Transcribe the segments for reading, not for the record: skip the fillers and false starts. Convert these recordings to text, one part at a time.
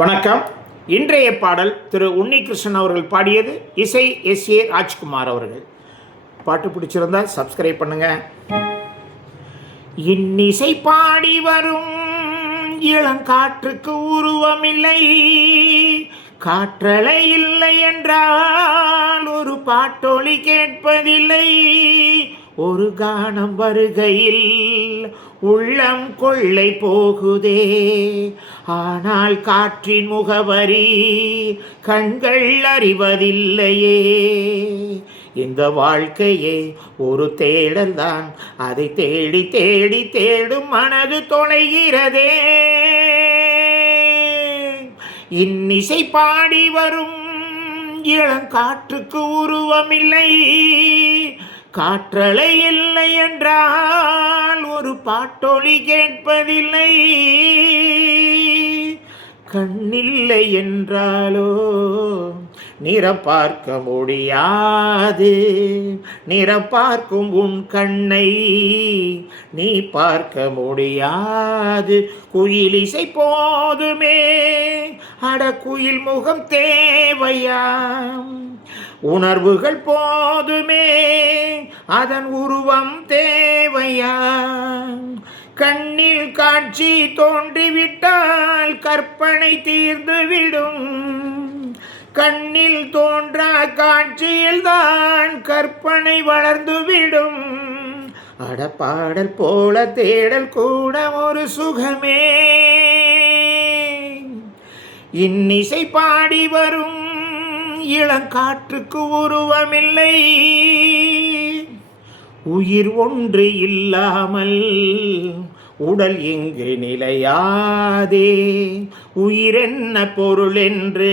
வணக்கம். இன்றைய பாடல் திரு உன்னிகிருஷ்ணன் அவர்கள் பாடியது, இசை எஸ்.ஏ. ராஜ்குமார் அவர்கள். பாட்டு பிடிச்சிருந்தா சப்ஸ்கிரைப் பண்ணுங்க. இன்னிசை பாடி வரும் இளங்காற்றுக்கு உருவமில்லை, காற்றலை இல்லை என்றால் ஒரு பாட்டொலி கேட்பதில்லை. ஒரு கானம் வருகையில் உள்ளம் கொள்ளை போகுதே, ஆனால் காற்றின் முகவரி கண்கள் அறிவதில்லையே. இந்த வாழ்க்கையே ஒரு தேடல் தான், அதை தேடி தேடி தேடும் மனது தொலைகிறதே. இன்னிசை பாடி வரும் இளங்காற்றுக்கு உருவமில்லை, காற்றலை இல்லை என்றால் ஒரு பாட்டொலி கேட்பதில்லை. கண்ணில்லை என்றாலோ நிறம் பார்க்க முடியாது, நிறம் பார்க்கும் உன் கண்ணை நீ பார்க்க முடியாது. குயிலிசை போதுமே, அட குயில் முகம் தேவையாம். உணர்வுகள் போதுமே, அதன் உருவம் தேவையா. கண்ணில் காட்சி தோன்றிவிட்டால் கற்பனை தீர்ந்துவிடும். கண்ணில் தோன்றா காட்சியில் தான் கற்பனை வளர்ந்துவிடும். அடப்பாடல் போல தேடல் கூட ஒரு சுகமே. இன்னிசை பாடி வரும் இளங்காற்றுக்கு உருவமில்லை. உயிர் ஒன்று இல்லாமல் உடல் இங்கு நிலையாதே. உயிர் என்ன பொருள் என்று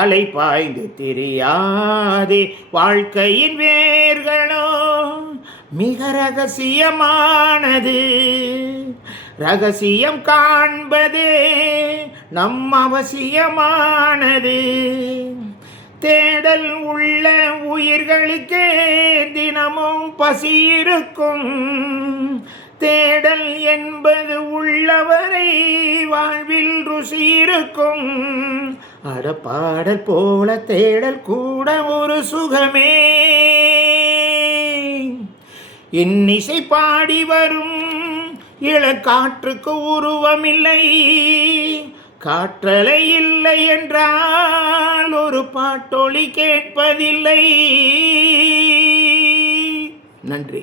அலை பாய்ந்து தெரியாதே. வாழ்க்கையின் வேர்களோ மிக ரகசியமானது, ரகசியம் காண்பதே நம் அவசியமானது. தேடல் உள்ள உயிர்களுக்கே தினமும் பசி இருக்கும். தேடல் என்பது உள்ளவரை வாழ்வில் ருசி இருக்கும். அடப்பாடல் போல தேடல் கூட ஒரு சுகமே. இன்னிசை பாடி வரும் இளங்காற்றுக்கு உருவமில்லை, காற்றலை இல்லை என்றால் ஒரு பாட்டொலி கேட்பதில்லை. நன்றி.